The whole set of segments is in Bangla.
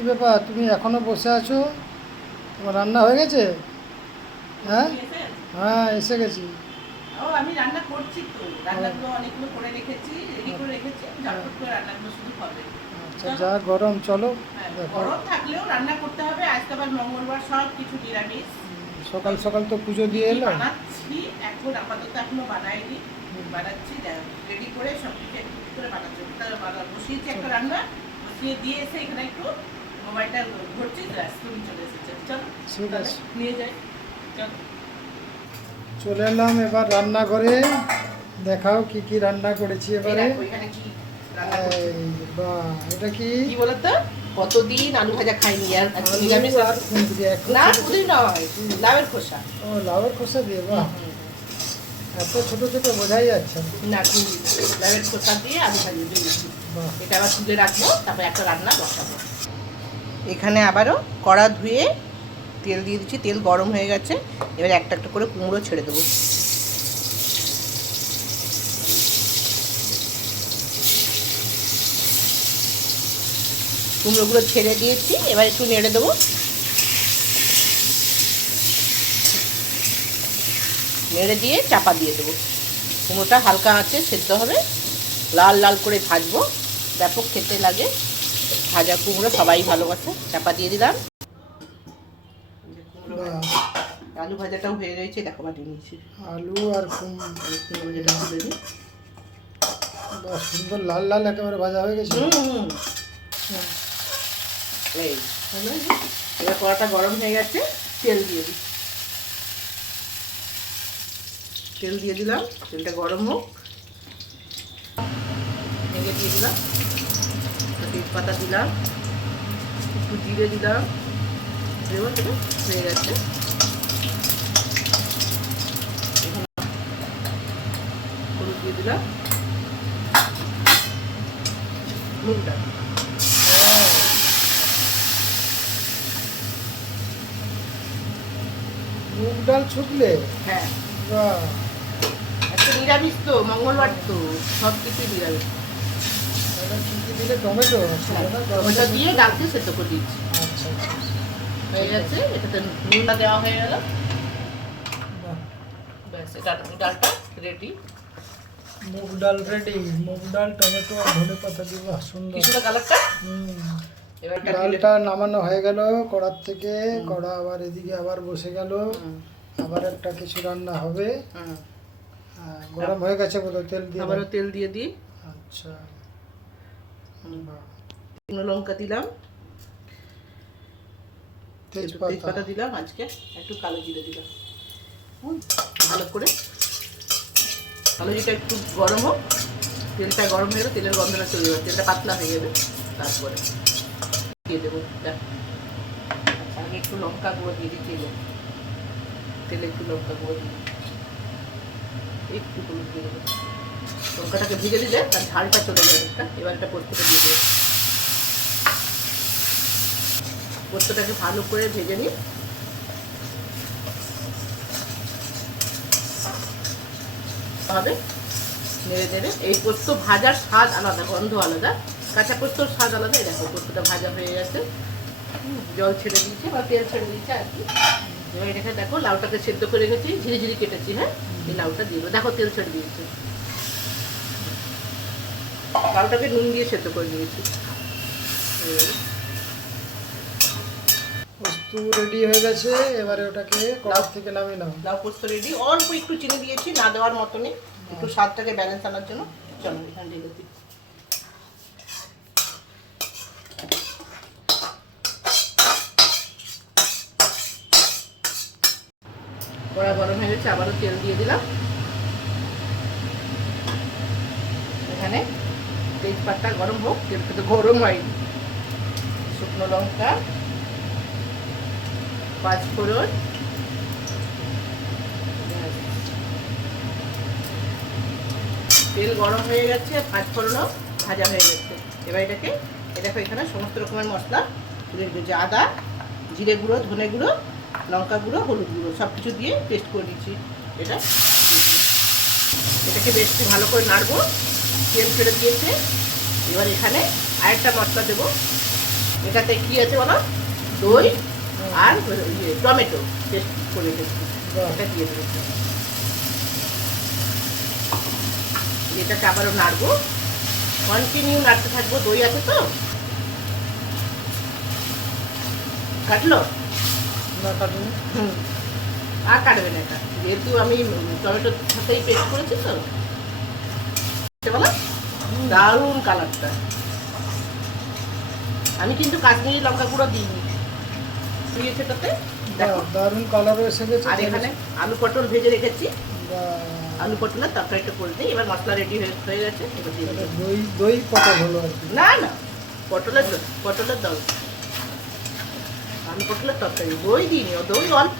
কি ব্যাপার, তুমি এখনো বসে আছো? তোমার রান্না হয়ে গেছে? হ্যাঁ, হ্যাঁ, এসে গেছি। ও আমি রান্না করছি তো, ও, রান্নাগুলো অনেকগুলো করে রেখেছি, রেডি করে রেখেছি, হ্যাঁ, ঝটপট করে রান্নাগুলো শুধু হবে। আচ্ছা, চলো। যা গরম, চলো হ্যাঁ, দেখো। গরম থাকলেও রান্না করতে হবে, আজকে আবার মঙ্গলবার, সব কিছু নিরামিষ। সকাল ওই সকাল তো পুজো কি দিয়ে কি এলাম। বানাচ্ছি এখন, আপাতত এখনো বানাইনি। হুম, বানাচ্ছি, রেডি করে সব কিছু একটু একটু করে বানাচ্ছি। বসিয়েছি একটা চলো, রান্না, বসিয়ে দিয়ে এসে এখানে একটু মোবাইলটা ধরছি, ব্যাস তুমি চলে এসেছে। চলো ঠিক তাহলে আছে। নিয়ে যাই। চলো। চলে এলাম এবার রান্নাঘরে। দেখাও কি কি রান্না করেছি এই এবারে। দেখো এখানে কি রান্না করছি। এই, বাহ, এটা কি? কি বলতো, কতদিন আলু ভাজা খাইনি, আর আজকে আলু নিরামিষ। আর কুঁদরি এখন না, ছোট ছোট। কুদিন নয়, লাউয়ের খোসা। ও, লাউয়ের খোসা দিয়ে, বাহ, এত ছোট ছোট বোঝাই যাচ্ছে না। না, কুঁদরি লাউয়ের খোসা দিয়ে আলু ভাজি দিয়েছি। বাহ, এটা আবার তুলে রাখবো, তারপরে একটা রান্না বসাবো। এখানে আবারও কড়া ধুয়ে তেল দিয়ে দিচ্ছি, তেল গরম হয়ে গেছে। এবার একটা একটা করে কুমড়ো ছেড়ে দেবো। কুমড়োগুলো ছেড়ে দিয়েছি, এবার একটু নেড়ে দেবো। নেড়ে দিয়ে চাপা দিয়ে দেবো। কুমড়োটা হালকা আঁচে সেদ্ধ হবে, লাল লাল করে ভাজবো, ব্যাপক খেতে লাগে। ভাজা কুমড়ো সবাই ভালোবাসে। চাপা দিয়ে দিলাম। বাহ, আলু ভাজাটাও হয়ে রয়েছে, দেখো বাটি নিয়েছি। আলু আর কুমড়ো ভাজাটা তুলে দিই। বাহ, সুন্দর লাল লাল একেবারে ভাজা হয়ে গেছে। হুম। এই হলো। এবার কড়াটা গরম হয়ে গেছে, তেল দিয়ে দিই। তেল দিয়ে দিলাম, তেলটা গরম হোক। ভেঙে দিয়ে দিলাম, তেজপাতা দিলাম, একটু জিরে দিলাম। এবার এটা হয়ে গেছে। হলুদ দিয়ে দিলাম, মুগ ডাল। মুগ ডাল ছুটলে? হ্যাঁ, বাহ, আজকে নিরামিষ তো, মঙ্গলবার তো, সব কিছু নিরামিষ। এটা কি কি দিলে? টমেটো? টমেটো দিয়ে ডালকে সেদ্ধ করে দিচ্ছি। আচ্ছা, আচ্ছা, আচ্ছা। হয়ে গেছে, এটাতে নুনটা দেওয়া হয়ে গেল। বাহ, ব্যাস, এটা ডালটা রেডি। মুগ ডাল রেডি। মুগ ডাল, টমেটো আর ধনে পাতা দিয়ে, বাহ, সুন্দর। কি সুন্দর কালারটা। হুম। এবার ডালটা নামানো হয়ে গেল কড়ার থেকে। কড়া আবার এদিকে আবার বসে গেল। আবার একটা কিছু রান্না হবে। গরম হয়ে গেছে বোধহয়, তেল দিয়ে আবারও দাও। তেল দিয়ে দিই। আচ্ছা, বাহ, শুকনো লঙ্কা দিলাম, তেজপাতা। তেজপাতা দিলাম, আজকে একটু কালো জিরে দিলাম। ভালো করে কালো জিরেটা একটু গরম হোক। তেলটা গরম হয়ে গেলে তেলের গন্ধটা চলে যাবে, তেলটা পাতলা হয়ে যাবে। তারপরে দিয়ে দেবো। আচ্ছা, আগে একটু লঙ্কা গুঁড়ো দিয়ে দিই তেলে। তেলে একটু লঙ্কা গুঁড়ো দিয়ে একটু হলুদ দিয়ে দেবো। লঙ্কাটাকে ভেজে দিলে তার ঝালটা চলে যাবে। এবার এটা পোস্তটা দিয়ে দেবো। পোস্তটাকে ভালো করে ভেজে নিই। হবে নেড়ে নেড়ে। এই পোস্ত ভাজার স্বাদ আলাদা, গন্ধ আলাদা, কাঁচা পোস্তর স্বাদ আলাদা। এই দেখো পোস্তটা ভাজা হয়ে গেছে, জল ছেড়ে দিয়েছে বা তেল ছেড়ে দিয়েছে আর কি। এবার এটাকে দেখো, লাউটাকে সেদ্ধ করে রেখেছি, ঝিরি ঝিরি কেটেছি। হ্যাঁ, এই লাউটা দিয়ে দেবো। দেখো তেল ছেড়ে দিয়েছে। লাউটাকে নুন দিয়ে সেদ্ধ করে নিয়েছি। পোস্ত রেডি হয়ে গেছে, এবারে ওটাকে কড়ার থেকে নামিয়ে নাও। লাউ পোস্ত রেডি। অল্প একটু চিনি দিয়েছি, না দেওয়ার মতনই, একটু স্বাদটাকে ব্যালেন্স আনার জন্য। চলো এখানে ঢেলে দিই। কড়া গরম হয়ে গেছে, আবারও তেল দিয়ে দিলাম। এখানে তেজপাতা গরম হোক, তেলটা তো গরম হয়নি। শুকনো লঙ্কা, পাঁচফোড়ন, তেল গরম হয়ে গেছে, পাঁচফোড়নও ভাজা হয়ে গেছে। এবার এটাকে, দেখো এখানে সমস্ত রকমের মশলা তুলে রেখেছি। আদা, জিরে গুঁড়ো, ধনে গুঁড়ো, লঙ্কা গুঁড়ো, হলুদ গুঁড়ো, সব কিছু দিয়ে পেস্ট করে দিচ্ছি। এটা এটাকে বেশ ভালো করে নাড়বো। তেল ছেড়ে দিয়েছে। এবার এখানে আরেকটা মশলা দেবো, এটাতে কি আছে বলো, দই আর টমেটো পেস্ট করে রেখেছি, বাহ। এটা দিয়ে দেবো। এটাকে আবারও নাড়বো, কন্টিনিউ নাড়তে থাকবো, দই আছে তো। কাটলো? না কাটুন। হুম, আর কাটবে না এটা, যেহেতু আমি টমেটোর সাথেই পেস্ট করেছি তো। বলো, দারুণ কালারটা। আমি কিন্তু কাশ্মীরি লঙ্কা গুঁড়ো দিইনি, দিয়েছে তাতে দেখো। দারুণ কালারও এসে গেছে। আর এখানে আলু পটল ভেজে রেখেছি, বাহ। আলু পটলের তরকারিটা করে দিই। এবার মশলা রেডি হয়ে গেছে, এবার দিয়ে এটা দিই। দই দই পটল হলো আর কি। না না, পটলের দাও, আলু পটলের তরকারি, দই দিইনি, ও দই অল্প,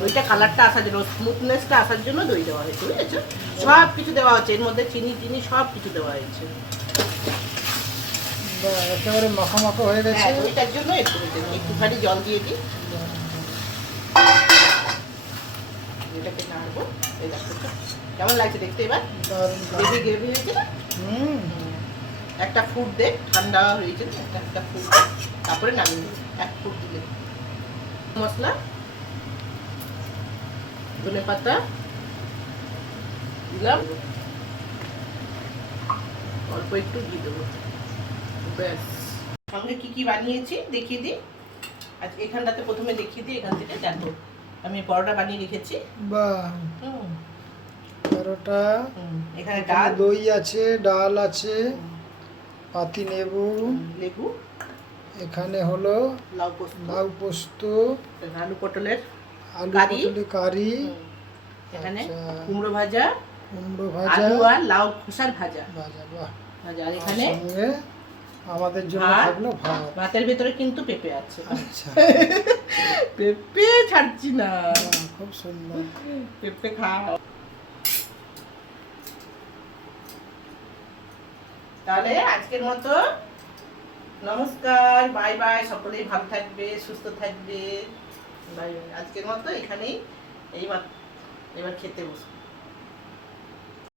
দইটা কালারটা আসার জন্য, স্মুথনেসটা আসার জন্য দই দেওয়া হয়েছে, বুঝেছো? সব কিছু দেওয়া হচ্ছে এর মধ্যে, চিনি টিনি সব কিছু দেওয়া হয়েছে। বাহ, একেবারে মাখা মাখা হয়ে গেছে। হ্যাঁ, দইটার জন্য একটুখানি জল দিয়ে দিই, এটাকে নাড়বো। এই দেখো তো, কেমন লাগছে দেখতে এবার? দারুণ গ্রেভি গ্রেভি হয়েছে না? হুম। একটা ফুট দে, ঠান্ডা হয়েছে না, একটা ফুট দে, তারপরে নামিয়ে দেবো। এক ফুট দিলে মশলা, ধনে পাতা দিলাম, অল্প একটু ঘি দেবো, ব্যাস। সঙ্গে কি কি বানিয়েছি দেখিয়ে দিই। আজ এখানটাতে প্রথমে দেখিয়ে দিই, এখান থেকে দেখো আমি পরোটা বানিয়ে রেখেছি। বাহ, হুম, পরোটা। এখানে ডাল, দই আছে, ডাল আছে, পাতি লেবু, লেবু, এখানে হলো লাউ পোস্ত, লাউ পোস্ত, আলু পটলের আলু কারি, পটলের কারি, এখানে আচ্ছা, কুমড়ো ভাজা, কুমড়ো ভাজা, আলু আর লাউ খোসার ভাজা, ভাজা। বাহ। আর আর এখানে সঙ্গে আমাদের জন্য ভাত। থাকলো ভাত। ভাতের ভেতরে কিন্তু পেঁপে আছে, আচ্ছা, পেঁপে ছাড়ছি না, বাহ, খুব সুন্দর। পেঁপে খাও। তাহলে আজকের মতো নমস্কার, বাই বাই, সকলেই ভালো থাকবে, সুস্থ থাকবে, বাই বাই। আজকের মতো এখানেই, এবার খেতে বসবো।